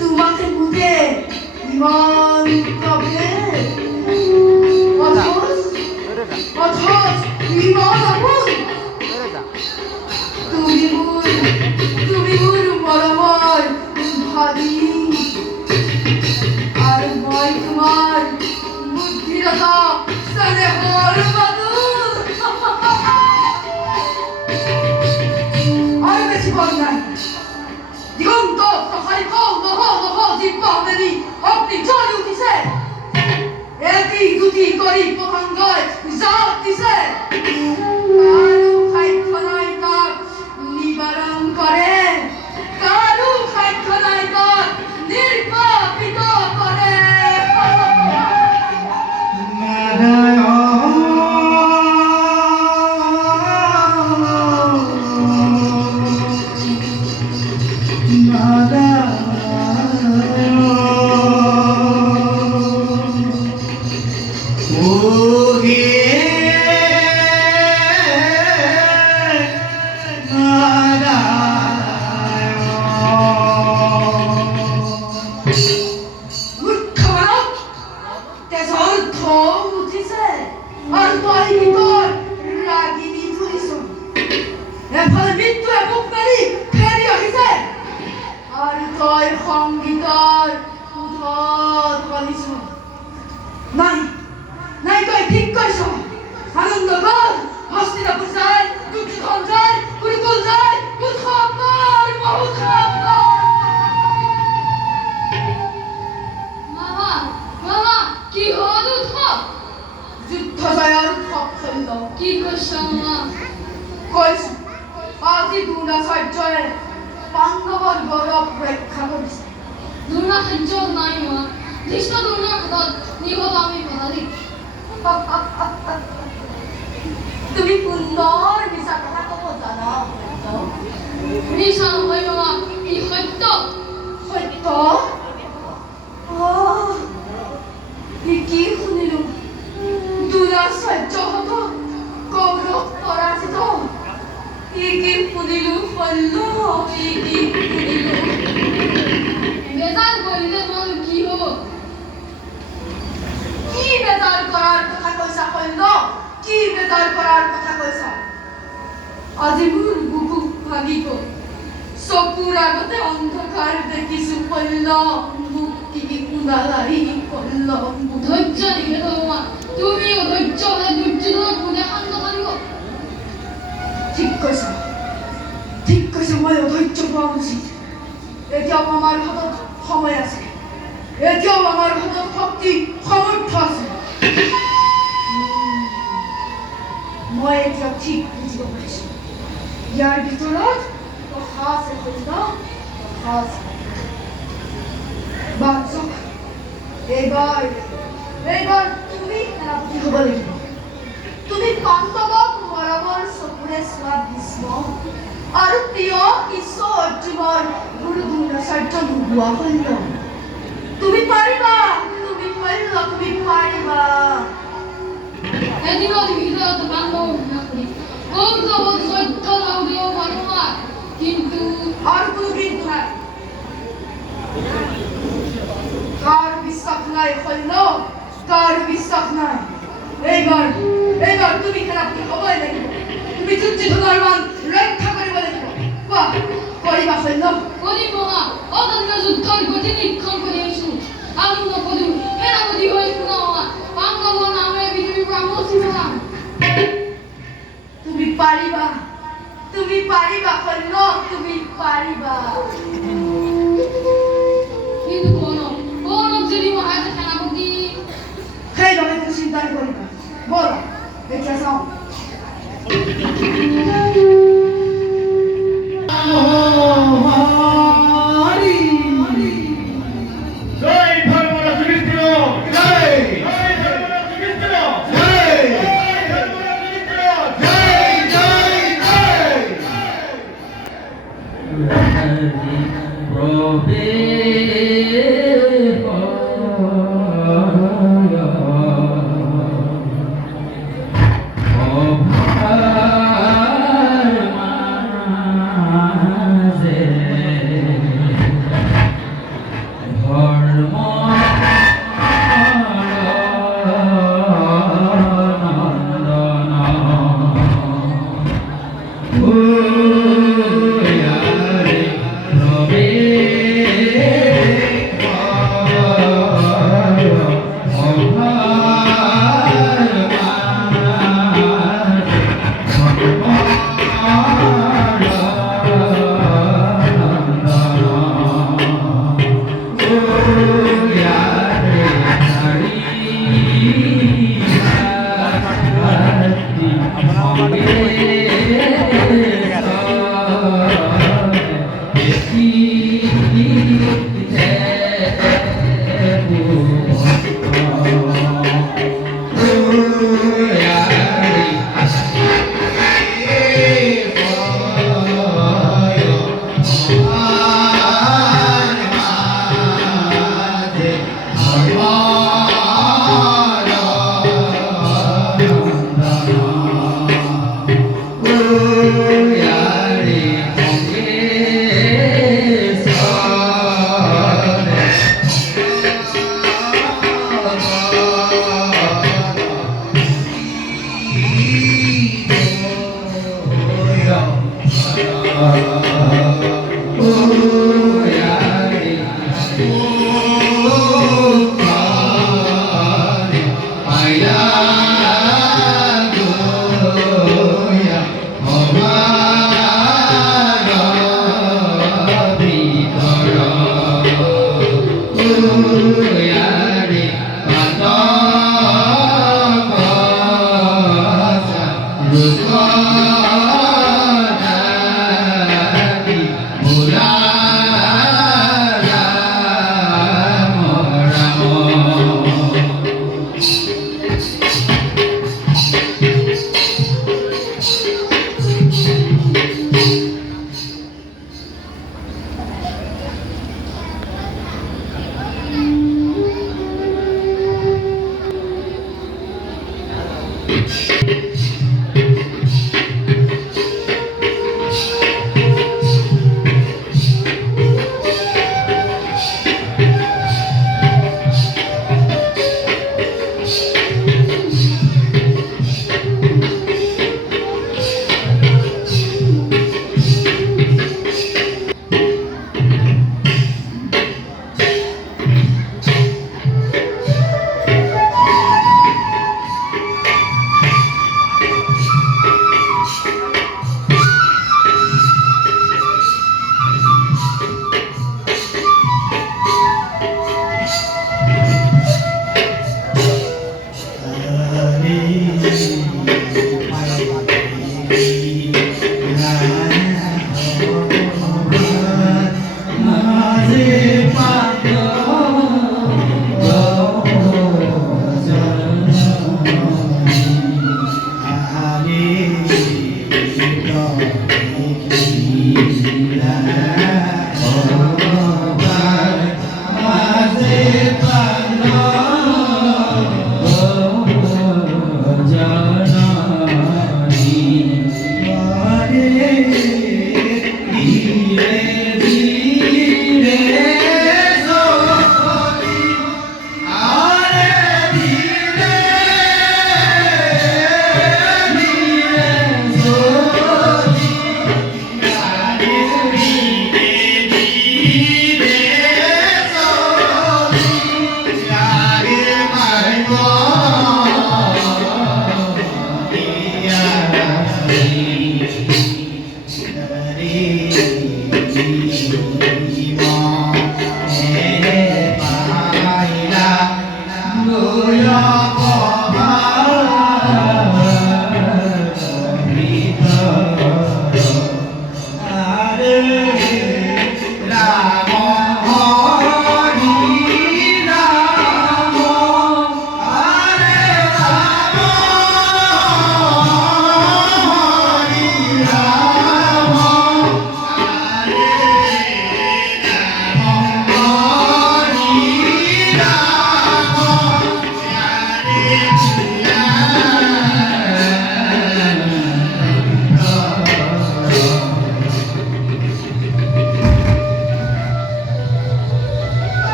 তোমাকে বুঝে ইমান কবে অথচ ইমান আগুন তুমি গুরু মরমর ভাবি আর মই তোমার বুদ্ধিরতা সারে হর বাদুর আর বেশি বল নাই দিগন্ত তাহাই কও নহ জিব্বা মেরি আপনি চলে উঠিছে এটি দুটি করি প্রকাঙ্গয় জাত দিছে কারু খাইখানায় তাক নিবারণ করে কারু খাইখানায় তাক নির্বাপিত করে সংগীতৰ উদ্ধত কৰিছো নাই তই ঠিক কৰিছ আনন্দ গল হস্তিনাপুৰ যায় দুৰ্যোধন যায় কুৰুকুল যায় উৎসৱ কৰ মহোৎসৱ কৰ মামা কি হ'ল উৎসৱ যুদ্ধ জয়ৰ উৎসৱ চলিল কি কৈছ মামা কৈছো আজি দ্ৰোণাচাৰ্যই পাণ্ডৱৰ গৌৰৱ ৰক্ষা কৰিছে দ্ৰোণাচাৰ্য নাই মামা কৃষ্ণ দ্ৰোণৰ হাতত নিহত আমি ভৰালি তুমি সুন্দৰ মিছা কথা ক'ব জানা মিছা নহয় মামা ই সত্য সত্য কি শুনিলো দ্ৰোণাচাৰ্যহঁত গৌৰৱ পৰাজিত কি শুনিলো শুনিলো বেজাৰ কৰিলে তোমালোক কি হ'ব কি বেজাৰ কৰাৰ কথা কৈছা সৈন্য কি বেজাৰ কৰাৰ কথা কৈছা আজি মোৰ বুকু ভাগি গ'ল চকুৰ আগতে অন্ধকাৰ দেখিছো সৈন্য মুক্তি কুনালাৰি সৈন্য ধৈৰ্য নিষেধ মামা তুমি অধৈৰ্য হ'লে দুৰ্যোধনক কোনে শান্ত কৰিব ঠিক কৈছা মই অধৈৰ্য হোৱা উচিত এতিয়াও আমাৰ হাতত সময় আছে এতিয়াও আমাৰ হাতত শক্তি সামৰ্থ্য আছে মই এতিয়া ঠিক বুজিব পাৰিছো ইয়াৰ ভিতৰত কথা আছে সৈন্য কথা আছে বাচক এইবাৰ তুমি সেনাপতি হ'ব লাগিব তুমি পাণ্ডৱক মৰমৰ চকুৰে চোৱা ভীষ্ম আৰু প্ৰিয় শিষ্য অৰ্জুনৰ গুৰু দ্ৰোণাচাৰ্য নোহোৱা সৈন্য তুমি পাৰিবা এদিনত ভিতৰত পাণ্ডৱ নাপৰি কৌৰৱত সত্য নাও দিব পাৰোঁ কিন্তু আৰু কোনো কিন্তু নাই কাৰ বিশ্বাস নাই সৈন্য কাৰ বিশ্বাস নাই এইবাৰ তুমি সেনাপতি হ'বই লাগিব তুমি দুৰ্যোধনৰ মান ৰক্ষা কৰিব লাগিব কোৱা কৰিবা সৈন্য কৰিম মামা অতন্ত্ৰ যুদ্ধৰ গতি নিৰীক্ষণ কৰি আহিছোঁ আৰু নকৰিম সেনাপতি হৈ শুনা মামা পাণ্ডৱৰ নামেৰে পৃথিৱীৰ পৰা মচি পেলাম তুমি পাৰিবা সৈন্য তুমি পাৰিবা কিন্তু কৌৰৱ যদি মহাৰাজ সেনাপতি সেইবাবে তুমি চিন্তা নকৰিবা ব'লা এতিয়া চাওঁ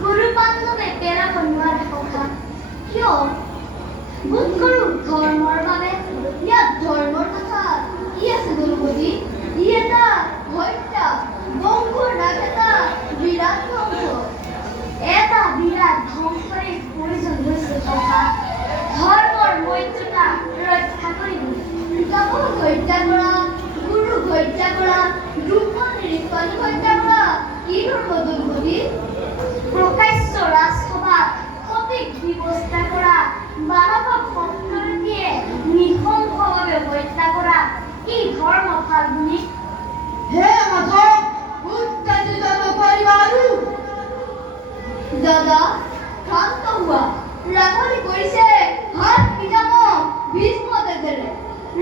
Guru Pandave Pera Konwar কিয় বোধ কৰোঁ ধৰ্মৰ বাবে ইয়াত ধৰ্মৰ কথা কি আছে গুৰুপতি ই এটা হত্যা বংশৰ নাম এটা বিৰাট ধ্বংস এটা বিৰাট ধ্বংসৰে প্ৰয়োজন হৈছে সভা ধৰ্মৰ মৰ্যাদা ৰক্ষা কৰিবলৈ পিতামহক হত্যা কৰা গুৰুক হত্যা কৰা দুৰ্বল নিৰীক্ষণক হত্যা কৰা কি ধৰ্ম দুৰ্গতি প্ৰকাশ্য ৰাজসভাত সঠিক ব্যৱস্থা কৰা মানৱক শত্ৰুৰে নিঃশংসভাৱে হত্যা কৰা কি ধৰ্ম ফাল্গুনী হে মাধৱ উত্তেজিত নকৰিবা আৰু দাদা শান্ত হোৱা ৰাঙলী কৰিছে হাত পিতামহ ভীষ্ম তেজেৰে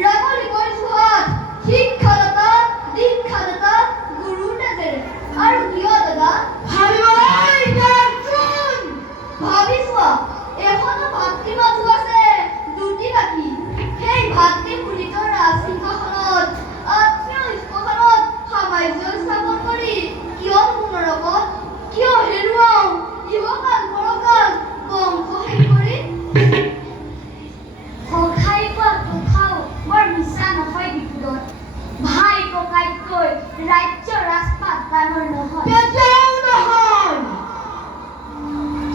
ৰাঙলী কৰিছো হাত শিক্ষাদাতা দীক্ষাদাতা গুৰুৰ তেজেৰে আৰু কিয় দাদা ভাবিবলৈ দেচোন ভাবি চোৱা এখনো ভাতৃ মাজু আছে দুটি বাকী সেই ভাতৃ পুৰিত ৰাজসিংহাসনত আত্মীয় স্পখনত সাম্ৰাজ্য স্থাপন কৰি কিয় পুনৰকত কিয় হেৰুৱাও ইহকাল পৰকাল বংশ শেষ কৰি সখাই কোৱা কথাও বৰ মিছা নহয় বিপুলত ভাই ককাইতকৈ ৰাজ্য ৰাজপাট ডাঙৰ নহয় কেতিয়াও নহয়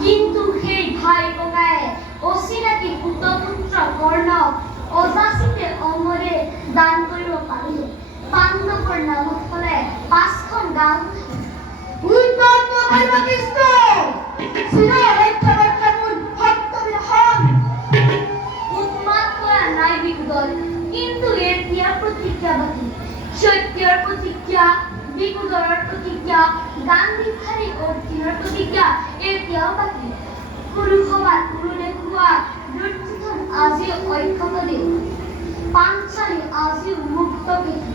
কিন্তু সেই ভাই ককায়ে অচিনাকি পুত্ৰ কৰ্ণক অযাচিতে অংগৰে দান কৰিব পাৰিলে পাণ্ডৱৰ নামত হ'লে 5খন গাঁও উৎপন্ন কৰিব কৃষ্ণ চিৰৰক্ষাবক্ষামূল সত্যবিধান উন্মাদ কৰা নাই বিকুদল কিন্তু এতিয়া প্ৰতিজ্ঞা বাকী সত্যৰ প্ৰতিজ্ঞা বিকুদলৰ প্ৰতিজ্ঞা দান ভিক্ষাৰী অৰ্জুনৰ প্ৰতিজ্ঞা এতিয়াও বাকী কুৰুসভাত কুৰু দেখুওৱা দুৰ্যোধন আজিও অক্ষত পাঞ্চালী আজিও মুক্ত কেশী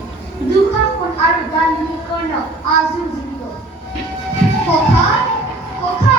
দুঃশাসন আৰু গান্ধী কৰ্ণ আজিও জীৱিত সখা